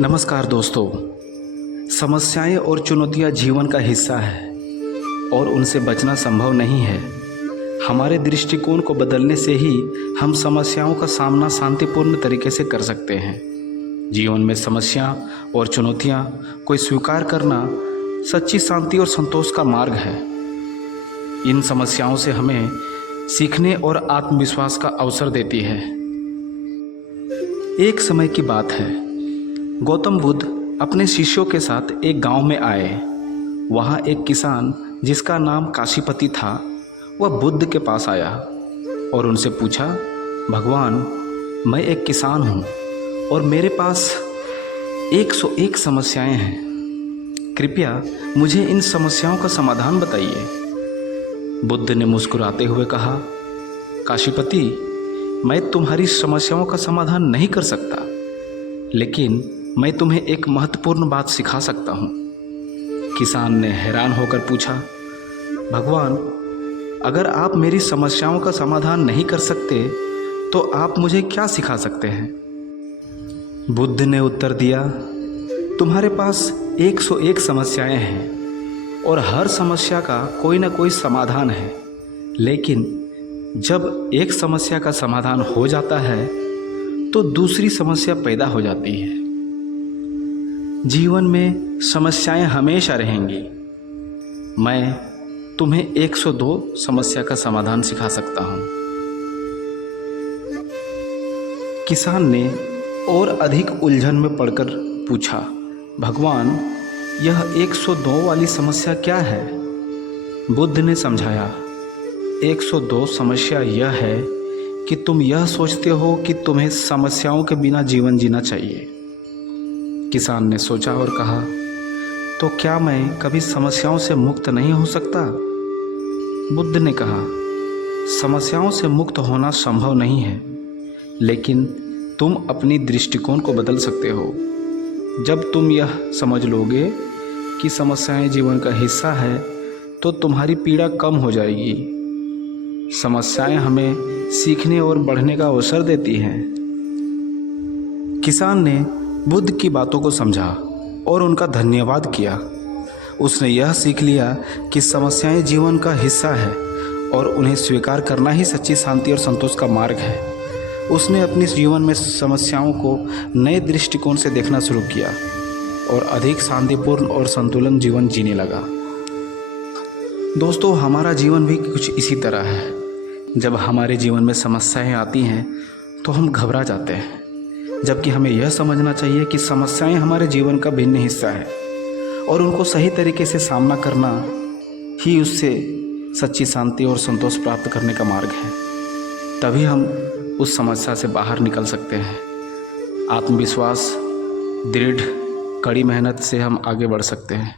नमस्कार दोस्तों। समस्याएं और चुनौतियां जीवन का हिस्सा है और उनसे बचना संभव नहीं है। हमारे दृष्टिकोण को बदलने से ही हम समस्याओं का सामना शांतिपूर्ण तरीके से कर सकते हैं। जीवन में समस्या और चुनौतियां को स्वीकार करना सच्ची शांति और संतोष का मार्ग है। इन समस्याओं से हमें सीखने और आत्मविश्वास का अवसर देती है। एक समय की बात है, गौतम बुद्ध अपने शिष्यों के साथ एक गांव में आए। वहां एक किसान जिसका नाम काशीपति था, वह बुद्ध के पास आया और उनसे पूछा, भगवान, मैं एक किसान हूं और मेरे पास 101 समस्याएं हैं। कृपया मुझे इन समस्याओं का समाधान बताइए। बुद्ध ने मुस्कुराते हुए कहा, काशीपति, मैं तुम्हारी समस्याओं का समाधान नहीं कर सकता, लेकिन मैं तुम्हें एक महत्वपूर्ण बात सिखा सकता हूँ। किसान ने हैरान होकर पूछा, भगवान, अगर आप मेरी समस्याओं का समाधान नहीं कर सकते तो आप मुझे क्या सिखा सकते हैं? बुद्ध ने उत्तर दिया, तुम्हारे पास 101 समस्याएं हैं और हर समस्या का कोई ना कोई समाधान है, लेकिन जब एक समस्या का समाधान हो जाता है तो दूसरी समस्या पैदा हो जाती है। जीवन में समस्याएं हमेशा रहेंगी। मैं तुम्हें 102 समस्या का समाधान सिखा सकता हूँ। किसान ने और अधिक उलझन में पड़कर पूछा, भगवान, यह 102 वाली समस्या क्या है? बुद्ध ने समझाया, 102 समस्या यह है कि तुम यह सोचते हो कि तुम्हें समस्याओं के बिना जीवन जीना चाहिए। किसान ने सोचा और कहा, तो क्या मैं कभी समस्याओं से मुक्त नहीं हो सकता? बुद्ध ने कहा, समस्याओं से मुक्त होना संभव नहीं है, लेकिन तुम अपनी दृष्टिकोण को बदल सकते हो। जब तुम यह समझ लोगे कि समस्याएं जीवन का हिस्सा है तो तुम्हारी पीड़ा कम हो जाएगी। समस्याएं हमें सीखने और बढ़ने का अवसर देती हैं। किसान ने बुद्ध की बातों को समझा और उनका धन्यवाद किया। उसने यह सीख लिया कि समस्याएं जीवन का हिस्सा है और उन्हें स्वीकार करना ही सच्ची शांति और संतोष का मार्ग है। उसने अपने जीवन में समस्याओं को नए दृष्टिकोण से देखना शुरू किया और अधिक शांतिपूर्ण और संतुलन जीवन जीने लगा। दोस्तों, हमारा जीवन भी कुछ इसी तरह है। जब हमारे जीवन में समस्याएं आती हैं तो हम घबरा जाते हैं, जबकि हमें यह समझना चाहिए कि समस्याएं हमारे जीवन का भिन्न हिस्सा है और उनको सही तरीके से सामना करना ही उससे सच्ची शांति और संतोष प्राप्त करने का मार्ग है। तभी हम उस समस्या से बाहर निकल सकते हैं। आत्मविश्वास, दृढ़, कड़ी मेहनत से हम आगे बढ़ सकते हैं।